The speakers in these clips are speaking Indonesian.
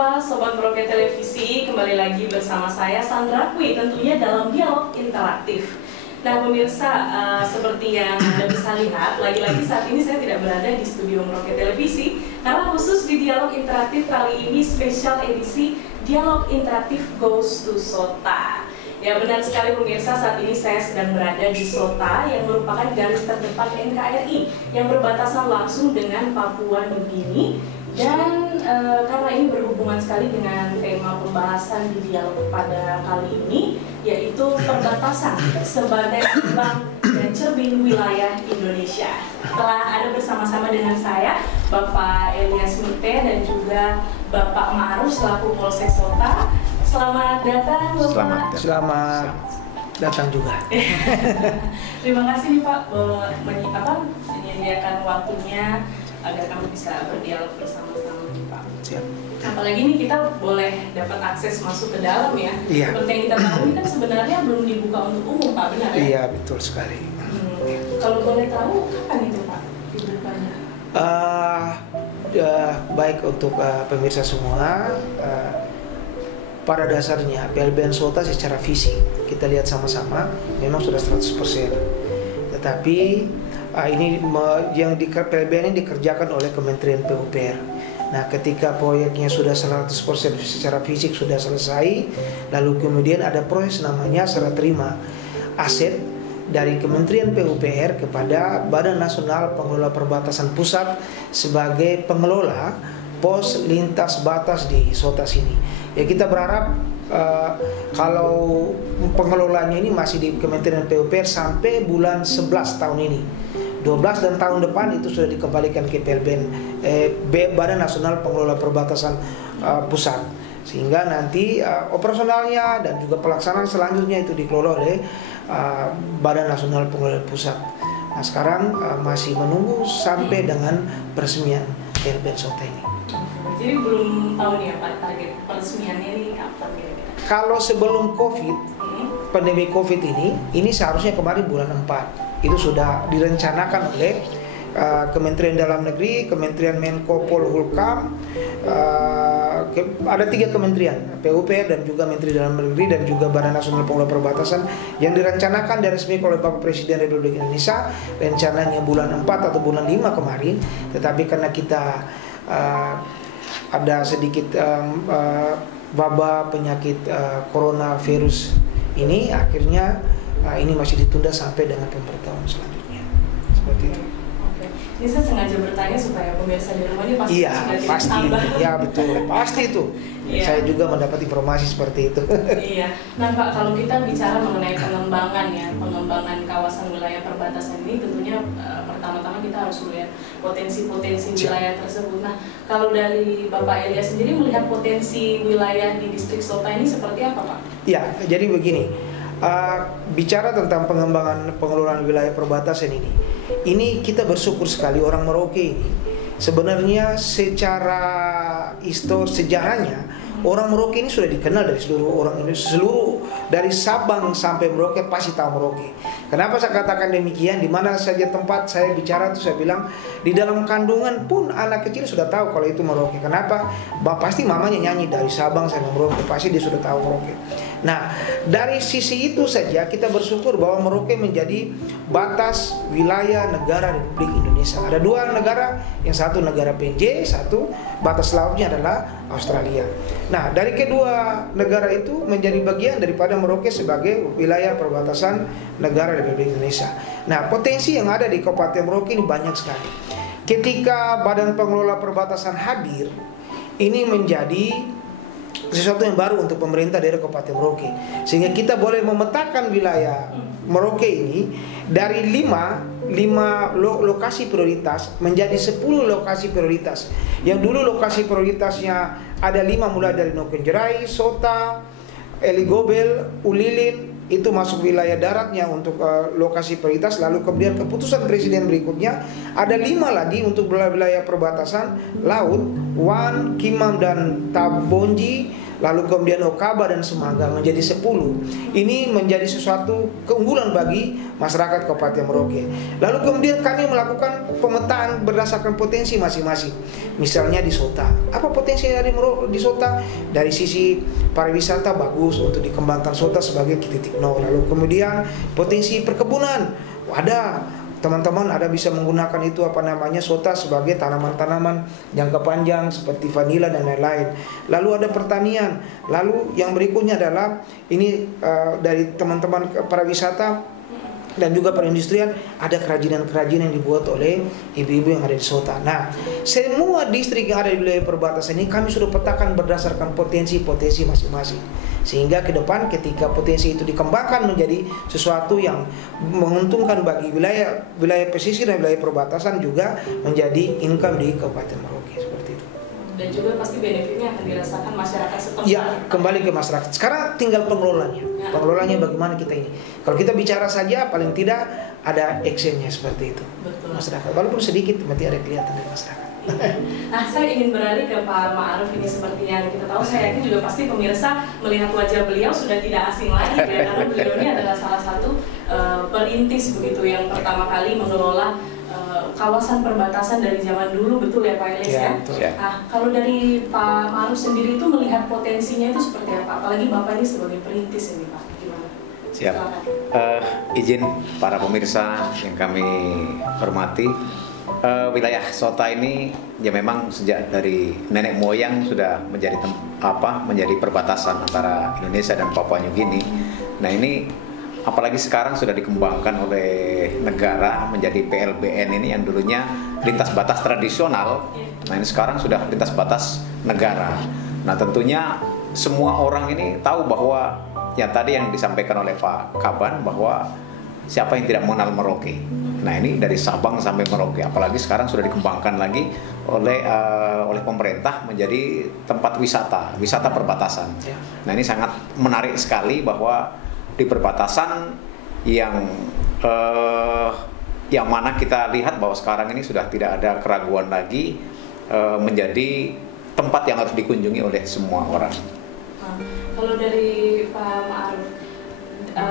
jumpa Sobat Merauke Televisi, kembali lagi bersama saya Sandra Kwi, tentunya dalam dialog interaktif. Nah pemirsa, seperti yang Anda bisa lihat, lagi-lagi saat ini saya tidak berada di studio Merauke Televisi, karena khusus di dialog interaktif kali ini spesial edisi Dialog Interaktif Goes to Sota. Ya benar sekali pemirsa, saat ini saya sedang berada di Sota yang merupakan garis terdepan NKRI yang berbatasan langsung dengan Papua Nugini. Dan karena ini berhubungan sekali dengan tema pembahasan di dialog pada kali ini, yaitu perbatasan sebagai lambang dan cermin wilayah Indonesia. Telah ada bersama-sama dengan saya Bapak Elias Mute dan juga Bapak Ma'ruf selaku Polsek Sota. Selamat datang Bapak. Selamat datang juga. Terima kasih nih Pak menyediakan waktunya agar kami bisa berdialog bersama-sama nih Pak. Siap. Apalagi nih kita boleh dapat akses masuk ke dalam ya. Iya. Seperti yang kita tahu ini kan sebenarnya belum dibuka untuk umum Pak, benar ya? Iya, betul sekali. Kalau boleh tahu kapan itu Pak dibukanya? Baik untuk pemirsa semua, pada dasarnya PLBN Sota secara fisik kita lihat sama-sama memang sudah 100%. Tetapi yang di PLBN ini dikerjakan oleh Kementerian PUPR. Nah, ketika proyeknya sudah 100% secara fisik sudah selesai, lalu kemudian ada proses namanya serah terima aset dari Kementerian PUPR kepada Badan Nasional Pengelola Perbatasan Pusat sebagai pengelola pos lintas batas di Sota sini. Ya kita berharap kalau pengelolanya ini masih di Kementerian PUPR sampai bulan 11 tahun ini. 12 dan tahun depan itu sudah dikembalikan ke PLBN Badan Nasional Pengelola Perbatasan Pusat, sehingga nanti operasionalnya dan juga pelaksanaan selanjutnya itu dikelola oleh Badan Nasional Pengelola Pusat. Nah sekarang masih menunggu sampai dengan peresmian PLBN Sota ini. Jadi belum tahu nih apa target peresmiannya ini kapan kira-kira? Kalau sebelum COVID, pandemi COVID ini seharusnya kemarin bulan 4 itu sudah direncanakan oleh Kementerian Dalam Negeri, Kementerian Menko Polhukam, ada 3 kementerian, PUPR dan juga Menteri Dalam Negeri dan juga Badan Nasional Pengelola Perbatasan yang direncanakan diresmikan oleh Bapak Presiden Republik Indonesia rencananya bulan 4 atau bulan 5 kemarin, tetapi karena kita ada sedikit wabah penyakit coronavirus ini, akhirnya ini masih ditunda sampai dengan pemberitahuan selanjutnya. Seperti itu. Oke. Ini saya sengaja bertanya supaya pemirsa di rumah ini pasti pasti. Ya betul, pasti itu. Iya. Saya juga mendapat informasi seperti itu. Iya. Nah Pak, kalau kita bicara mengenai pengembangan kawasan wilayah perbatasan ini, tentunya pertama-tama kita harus melihat potensi-potensi wilayah tersebut. Nah, kalau dari Bapak Elias sendiri melihat potensi wilayah di distrik Sota ini seperti apa Pak? Ya, jadi begini. Bicara tentang pengelolaan wilayah perbatasan ini kita bersyukur sekali orang Merauke ini. Sebenarnya secara sejarahnya orang Merauke ini sudah dikenal dari seluruh dari Sabang sampai Merauke pasti tahu Merauke. Kenapa saya katakan demikian? Di mana saja tempat saya bicara itu saya bilang di dalam kandungan pun anak kecil sudah tahu kalau itu Merauke. Kenapa? Pasti mamanya nyanyi dari Sabang sampai Merauke, pasti dia sudah tahu Merauke. Nah, dari sisi itu saja kita bersyukur bahwa Merauke menjadi batas wilayah negara Republik Indonesia. Ada 2 negara, yang satu negara PNJ, satu batas lautnya adalah Australia. Nah, dari kedua negara itu menjadi bagian daripada Merauke sebagai wilayah perbatasan negara Republik Indonesia. Nah, potensi yang ada di Kabupaten Merauke ini banyak sekali. Ketika Badan Pengelola Perbatasan hadir, ini menjadi sesuatu yang baru untuk pemerintah daerah Kabupaten Merauke, sehingga kita boleh memetakan wilayah Merauke ini dari 5 lokasi prioritas menjadi 10 lokasi prioritas. Yang dulu lokasi prioritasnya ada 5, mulai dari Nokenjerai, Sota, Eligobel, Ulilin, itu masuk wilayah daratnya untuk lokasi prioritas. Lalu kemudian keputusan presiden berikutnya ada 5 lagi untuk wilayah perbatasan laut, Wan, Kimam dan Tabonji, lalu kemudian Okaba dan Semaga menjadi 10. Ini menjadi sesuatu keunggulan bagi masyarakat Kabupaten Merauke. Lalu kemudian kami melakukan pemetaan berdasarkan potensi masing-masing. Misalnya di Sota, apa potensi dari di Sota? Dari sisi pariwisata bagus untuk dikembangkan Sota sebagai titik nol. Lalu kemudian potensi perkebunan, ada teman-teman ada bisa menggunakan itu Sota sebagai tanaman-tanaman jangka panjang seperti vanila dan lain-lain. Lalu ada pertanian. Lalu yang berikutnya adalah ini dari teman-teman pariwisata dan juga perindustrian, ada kerajinan-kerajinan yang dibuat oleh ibu-ibu yang ada di Sota. Nah, semua distrik yang ada di wilayah perbatasan ini kami sudah petakan berdasarkan potensi-potensi masing-masing. Sehingga ke depan ketika potensi itu dikembangkan menjadi sesuatu yang menguntungkan bagi wilayah pesisir dan wilayah perbatasan, juga menjadi income di Kabupaten Merauke seperti itu. Dan juga pasti benefitnya akan dirasakan masyarakat setempat. Ya, kembali ke masyarakat. Sekarang tinggal pengelolanya. Pengelolanya bagaimana kita ini. Kalau kita bicara saja, paling tidak ada actionnya seperti itu. Betul. Masyarakat, walaupun sedikit, nanti ada kelihatan dari masyarakat. Nah, saya ingin beralih ke Pak Ma'ruf ini. Seperti yang kita tahu, saya yakin juga pasti pemirsa melihat wajah beliau sudah tidak asing lagi ya, karena beliau ini adalah salah satu perintis begitu yang pertama kali mengelola kawasan perbatasan dari zaman dulu, betul ya Pak Elias ya? Ya. Nah, kalau dari Pak Ma'ruf sendiri itu melihat potensinya itu seperti apa? Apalagi Bapak ini sebagai perintis ini Pak, gimana? Siap. Izin para pemirsa yang kami hormati, wilayah Sota ini ya memang sejak dari nenek moyang sudah menjadi perbatasan antara Indonesia dan Papua New Guinea. Nah ini apalagi sekarang sudah dikembangkan oleh negara menjadi PLBN ini yang dulunya lintas batas tradisional. Nah ini sekarang sudah lintas batas negara. Nah tentunya semua orang ini tahu bahwa yang tadi yang disampaikan oleh Pak Kaban, bahwa siapa yang tidak mengenal Merauke. Nah ini dari Sabang sampai Merauke, apalagi sekarang sudah dikembangkan lagi oleh pemerintah menjadi tempat wisata perbatasan. Nah ini sangat menarik sekali bahwa di perbatasan yang mana kita lihat bahwa sekarang ini sudah tidak ada keraguan lagi, menjadi tempat yang harus dikunjungi oleh semua orang. Nah, kalau dari Pak Ma'ruf,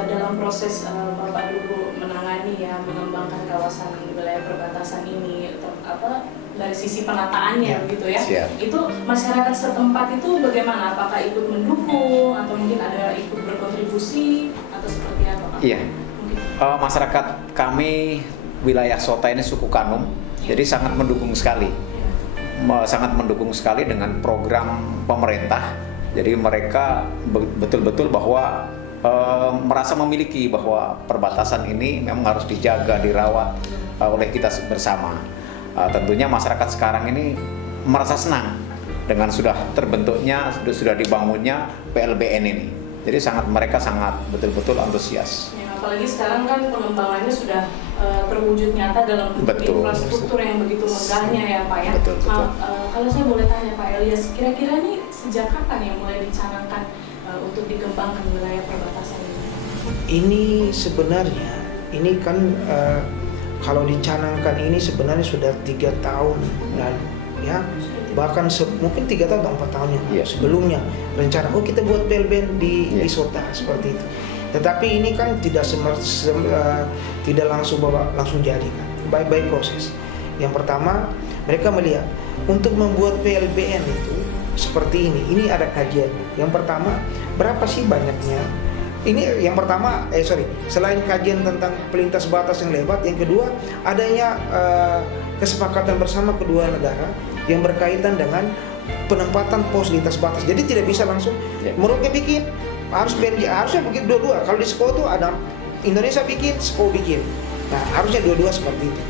dalam proses Bapak dulu menangani ya mengembangkan kawasan wilayah perbatasan ini, dari sisi penataannya begitu ya, itu masyarakat setempat itu bagaimana? Apakah ikut mendukung atau mungkin ada ikut berkontribusi atau seperti apa Pak? Iya, masyarakat kami wilayah Sota ini suku Kanum, jadi sangat mendukung sekali, sangat mendukung sekali dengan program pemerintah. Jadi mereka betul-betul bahwa merasa memiliki bahwa perbatasan ini memang harus dijaga, dirawat oleh kita bersama. Tentunya masyarakat sekarang ini merasa senang dengan sudah terbentuknya, sudah dibangunnya PLBN ini. Jadi mereka sangat betul-betul antusias. Ya, apalagi sekarang kan pengembangannya sudah terwujud nyata dalam infrastruktur yang begitu megahnya ya Pak ya. Betul. Kalau saya boleh tanya Pak Elias, kira-kira ini sejak kapan yang mulai dicanangkan untuk dikembangkan wilayah perbatasan ini? Ini sebenarnya, ini kan kalau dicanangkan ini sebenarnya sudah 3 tahun lalu ya, bahkan mungkin 3 tahun atau 4 tahun yang lalu. Sebelumnya rencana kita buat PLBN di Sota seperti itu. Tetapi ini kan tidak langsung jadi kan, by proses. Yang pertama mereka melihat untuk membuat PLBN itu seperti ini ada kajiannya. Yang pertama, berapa sih banyaknya? Ini yang pertama, selain kajian tentang pelintas batas yang lewat, yang kedua adanya kesepakatan bersama kedua negara yang berkaitan dengan penempatan pos lintas batas. Jadi tidak bisa langsung Merauke bikin, harusnya begitu dua-dua. Kalau di SPO itu ada Indonesia bikin, SPO bikin. Nah harusnya dua-dua seperti itu.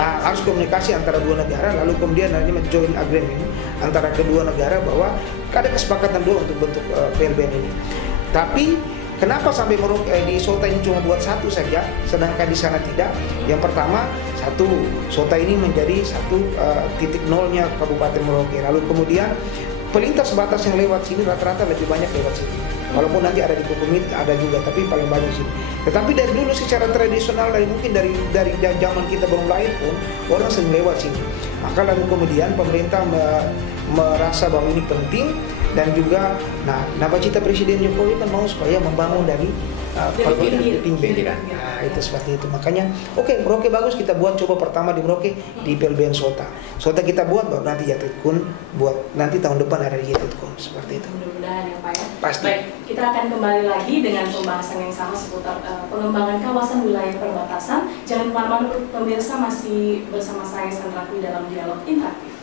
Harus komunikasi antara dua negara, lalu kemudian ada joint agreement antara kedua negara bahwa ada kesepakatan dua untuk bentuk PLBN ini. Tapi kenapa sampai di Sota ini cuma buat satu saja, sedangkan di sana tidak? Yang pertama, Sota ini menjadi titik nolnya Kabupaten Merauke. Lalu kemudian pelintas batas yang lewat sini rata-rata lebih banyak lewat sini. Walaupun nanti ada di Kukumit ada juga, tapi paling banyak sini. Tetapi dari dulu secara tradisional, mungkin dari zaman kita belum lahir pun orang sering lewat sini. Maka lalu kemudian pemerintah merasa bahwa ini penting, dan juga cita Presiden Jokowi kan mau supaya membangun dari pinggiran. Nah, itu seperti itu. Makanya Merauke bagus, kita buat coba pertama di Merauke di PLBN Sota. Sota kita buat baru nanti Jatitkun buat nanti tahun depan ada di Jatitkun seperti itu. Mudah-mudahan ya Pak ya. Pasti. Baik, kita akan kembali lagi dengan pembahasan yang sama seputar pengembangan kawasan wilayah perbatasan. Jangan kemana-mana pemirsa, masih bersama saya Sandra Kwi dalam Dialog Interaktif.